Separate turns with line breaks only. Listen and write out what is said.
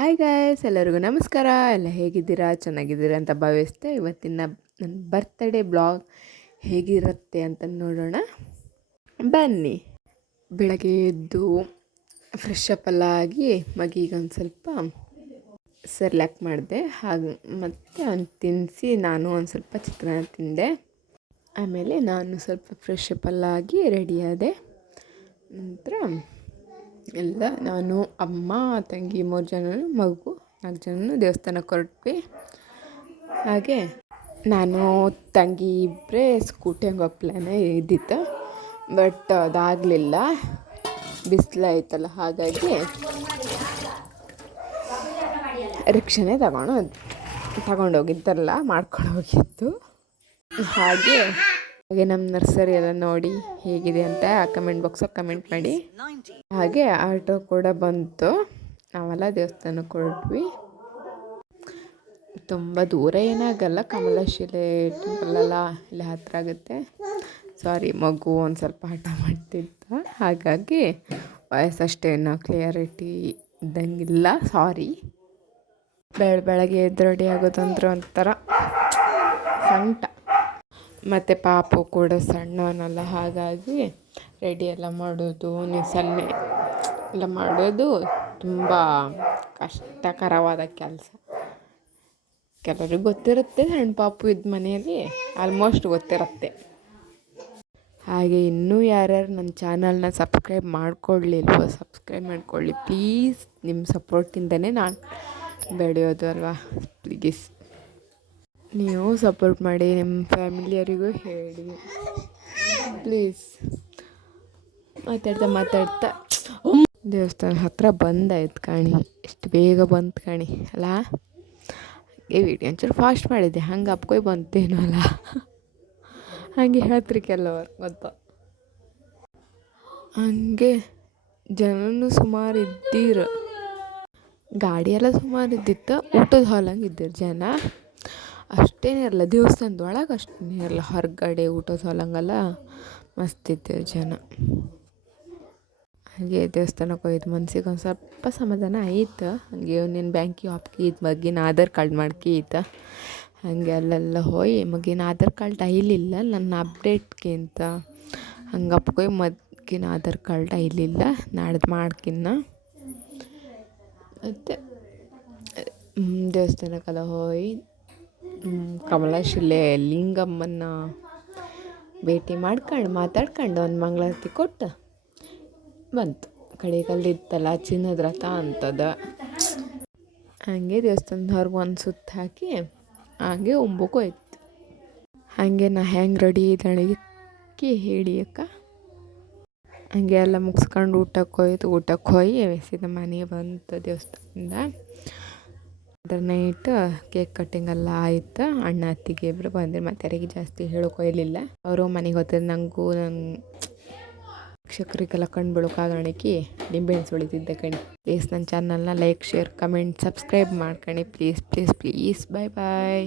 Hi guys ಎಲ್ಲರಿಗೂ ನಮಸ್ಕಾರ. ಎಲ್ಲ ಹೇಗಿದ್ದೀರಾ? ಚೆನ್ನಾಗಿದ್ದೀರಾ ಅಂತ ಭಾವಿಸ್ತೆ ಇವತ್ತಿನ ನನ್ನ ಬರ್ತ್ಡೇ ಬ್ಲಾಗ್ ಹೇಗಿರುತ್ತೆ ಅಂತ ನೋಡೋಣ. ಬನ್ನಿ. ಬೆಳಗ್ಗೆ ಎದ್ದು ಫ್ರೆಶ್ ಅಪ್ ಎಲ್ಲ ಆಗಿ ಮಗೀಗ ಒಂದು ಸ್ವಲ್ಪ ಸರ್ಲ್ಯಾಕ್ ಮಾಡಿದೆ. ಹಾಗೆ ಮತ್ತು ಅವ್ನು ತಿನ್ನಿಸಿ ನಾನು ಒಂದು ಸ್ವಲ್ಪ ಚಿತ್ರಾನ್ನ ತಿಂದೆ. ಆಮೇಲೆ ನಾನು ಸ್ವಲ್ಪ ಫ್ರೆಶ್ ಅಪ್ ಎಲ್ಲ ಆಗಿ ರೆಡಿಯಾದೆ ನಂತರ ಎಲ್ಲ ನಾನು ಅಮ್ಮ, ತಂಗಿ ಮೂರು ಜನ ಮಗು ನಾಲ್ಕು ಜನನು ದೇವಸ್ಥಾನಕ್ಕೆ ಹೊರಟ್ವಿ ಹಾಗೆ ನಾನು, ತಂಗಿ ಇಬ್ಬರೇ ಸ್ಕೂಟಿ ಹಂಗೆ ಇದ್ದಿತ್ತು. ಬಟ್ ಅದಾಗಲಿಲ್ಲ. ಬಿಸಿಲಾಯ್ತಲ್ಲ ಹಾಗಾಗಿ ರಿಕ್ಷಾನೇ ತಗೊಂಡು, ತಗೊಂಡೋಗಿದ್ದಲ್ಲ ಮಾಡ್ಕೊಂಡು ಹೋಗಿದ್ದು ಹಾಗೆ ಹಾಗೆ ನಮ್ಮ ನರ್ಸರಿ ಎಲ್ಲ ನೋಡಿ ಹೇಗಿದೆ ಅಂತ ಆ ಕಮೆಂಟ್ ಬಾಕ್ಸಲ್ಲಿ ಕಮೆಂಟ್ ಮಾಡಿ. ಹಾಗೆ ಆಟೋ ಕೂಡ ಬಂತು. ನಾವೆಲ್ಲ ದೇವಸ್ಥಾನಕ್ಕೆ ಹೊರಟ್ವಿ. ತುಂಬ ದೂರ ಏನಾಗಲ್ಲ. ಕಮಲಶಿಲೆ ಟೆಂಪಲೆಲ್ಲ ಇಲ್ಲಿ ಹತ್ತಿರ ಆಗುತ್ತೆ. ಸಾರಿ ಮಗು ಒಂದು ಸ್ವಲ್ಪ ಹಠ ಮಾಡ್ತಿದ್ದ ಹಾಗಾಗಿ ವಾಯ್ಸ್ ಅಷ್ಟೇನು ಕ್ಲಿಯರಿಟಿ ಇದ್ದಂಗಿಲ್ಲ. ಸಾರಿ ಬೆಳ, ಬೆಳಗ್ಗೆ ಎದ್ದು ರೆಡಿ ಆಗೋದಂದ್ರೆ ಒಂಥರ ಸಂಟ ಮತ್ತು ಪಾಪು ಕೂಡ ಸಣ್ಣವನಲ್ಲ, ಹಾಗಾಗಿ ರೆಡಿ ಎಲ್ಲ ಮಾಡೋದು ಸಣ್ಣ ಎಲ್ಲ ಮಾಡೋದು ತುಂಬ ಕಷ್ಟಕರವಾದ ಕೆಲಸ. ಕೆಲವ್ರಿಗೆ ಗೊತ್ತಿರುತ್ತೆ, ಸಣ್ಣ ಪಾಪು ಇದ್ದ ಮನೆಯಲ್ಲಿ ಆಲ್ಮೋಸ್ಟ್ ಗೊತ್ತಿರುತ್ತೆ. ಹಾಗೆ ಇನ್ನೂ ಯಾರ್ಯಾರು ನನ್ನ ಚಾನಲ್ನ ಸಬ್ಸ್ಕ್ರೈಬ್ ಮಾಡ್ಕೊಳ್ಳಿಲ್ವೋ ಸಬ್ಸ್ಕ್ರೈಬ್ ಮಾಡ್ಕೊಳ್ಳಿ. ಪ್ಲೀಸ್ ನಿಮ್ಮ ಸಪೋರ್ಟಿಂದನೇ ನಾನು ಬೆಳೆಯೋದು ಅಲ್ವಾ? ಪ್ಲೀಸ್ ನೀವು ಸಪೋರ್ಟ್ ಮಾಡಿ ನಿಮ್ಮ ಫ್ಯಾಮಿಲಿಯವರಿಗೂ ಹೇಳಿ. ಪ್ಲೀಸ್. ಮಾತಾಡ್ತಾ ಮಾತಾಡ್ತಾ. ದೇವಸ್ಥಾನ ಹತ್ರ ಬಂದಾಯ್ತು ಕಾಣಿ. ಎಷ್ಟು ಬೇಗ ಬಂತು ಕಾಣಿ, ಅಲ್ಲ? ಈ ವಿಡಿಯೋ ಒಂಚೂರು ಫಾಸ್ಟ್ ಮಾಡಿದ್ದೆ. ಹಂಗೆ ಅಪ್ಕೊಯ್ ಬಂತೇನೋ, ಅಲ್ಲ? ಹಾಗೆ ಹೇಳ್ತ್ರಿ ಕೆಲವರು, ಗೊತ್ತು? ಹಂಗೆ ಜನನು ಸುಮಾರು ಇದ್ದೀರ. ಗಾಡಿಯೆಲ್ಲ ಸುಮಾರು ಇದ್ದಿತ್ತು. ಊಟದ ಹಾಲಂಗೆ ಇದ್ದೀರ ಜನ? ಅಷ್ಟೇನೇ ಇರಲ್ಲ ದೇವಸ್ಥಾನದ ಒಳಗೆ ಅಷ್ಟೇನೇ ಇರಲ್ಲ, ಹೊರಗಡೆ ಊಟ ಸೋಲಂಗಲ್ಲ ಮಸ್ತಿದ್ದೆ ಜನ. ಹಾಗೆ ದೇವಸ್ಥಾನಕ್ಕೆ ಹೋಗಿದ್ದು ಮನ್ಸಿಗೆ ಒಂದು ಸ್ವಲ್ಪ ಸಮಾಧಾನ ಆಯ್ತು. ಹಾಗೆ ನಿನ್ನ ಬ್ಯಾಂಕಿಗೆ ಹಾಕಿ ಇದು ಮಗಿನ ಆಧಾರ್ ಕಾರ್ಡ್ ಮಾಡ್ಕಿ ಈತ ಹಾಗೆ ಅಲ್ಲೆಲ್ಲ ಹೋಯ್ ಮಗಿನ ಆಧಾರ್ ಕಾರ್ಡ್ ಐಲಿಲ್ಲ ನನ್ನ ಅಪ್ಡೇಟ್ಗಿಂತ ಹಂಗೆ ಅಪ್ಕೋಯ್ ಮಗಿನ ಆಧಾರ್ ಕಾರ್ಡ್ ಐಲಿಲ್ಲ ನಾಡ್ದು ಮಾಡ್ಕಿನ್ನ. ಮತ್ತು ದೇವಸ್ಥಾನಕ್ಕೆಲ್ಲ ಹೋಗಿ ಕಮಲಾಶಿಲೆ ಲಿಂಗಮ್ಮನ ಭೇಟಿ ಮಾಡ್ಕೊಂಡು ಮಾತಾಡ್ಕೊಂಡು ಒಂದು ಮಂಗಳಾರತಿ ಕೊಟ್ಟು. ಬಂತು. ಕಡೆಗಲ್ಲಿತ್ತಲ್ಲ ಚಿನ್ನದ ರಥ ಅಂತದ. ಹಾಗೆ ದೇವಸ್ಥಾನದ ಹೊರಗೆ ಒಂದು ಸುತ್ತ ಹಾಕಿ ಹಾಗೆ ಹೋಯ್ತು. ಹಾಗೆ ನಾ ಹೆಂಗೆ ರೆಡಿ ಇದ್ದಳಿಗೆ ಹೇಳಿ ಅಕ್ಕ. ಹಾಗೆ ಎಲ್ಲ ಮುಗಿಸ್ಕೊಂಡು ಊಟಕ್ಕೆ ಹೋಯ್ತು. ಊಟಕ್ಕೆ ಹೋಗಿ ಸೀದಾ ಮನೆಗೆ ಬಂತು ದೇವಸ್ಥಾನದಿಂದ ಅದರ ನೈಟ್ ಕೇಕ್ ಕಟ್ಟಿಂಗ್ ಎಲ್ಲ ಆಯ್ತು. ಅಣ್ಣ ಅತ್ತಿಗೆ ಇಬ್ರು ಬಂದ್ರು. ಮತ್ತೆ ಯಾರಿಗೆ ಜಾಸ್ತಿ ಹೇಳೋಕೆ ಅವರು ಮನೆಗೆ ಹೋದ್ರೆ ನನಗೂ ನಂಗೆ ಶಿಕ್ಷಕರಿಗೆಲ್ಲ ಕಣ್ಣು ಬೀಳೋಕಾಗಣಿಕೆ ನಿಂಬೆಹಣ್ಣು ಸುಳಿತಿದ್ದೆ ಕಣಿ. ಪ್ಲೀಸ್ ನನ್ನ ಚಾನಲ್ನ like share comment subscribe ಮಾಡ್ಕಣಿ. Please please please. Bye bye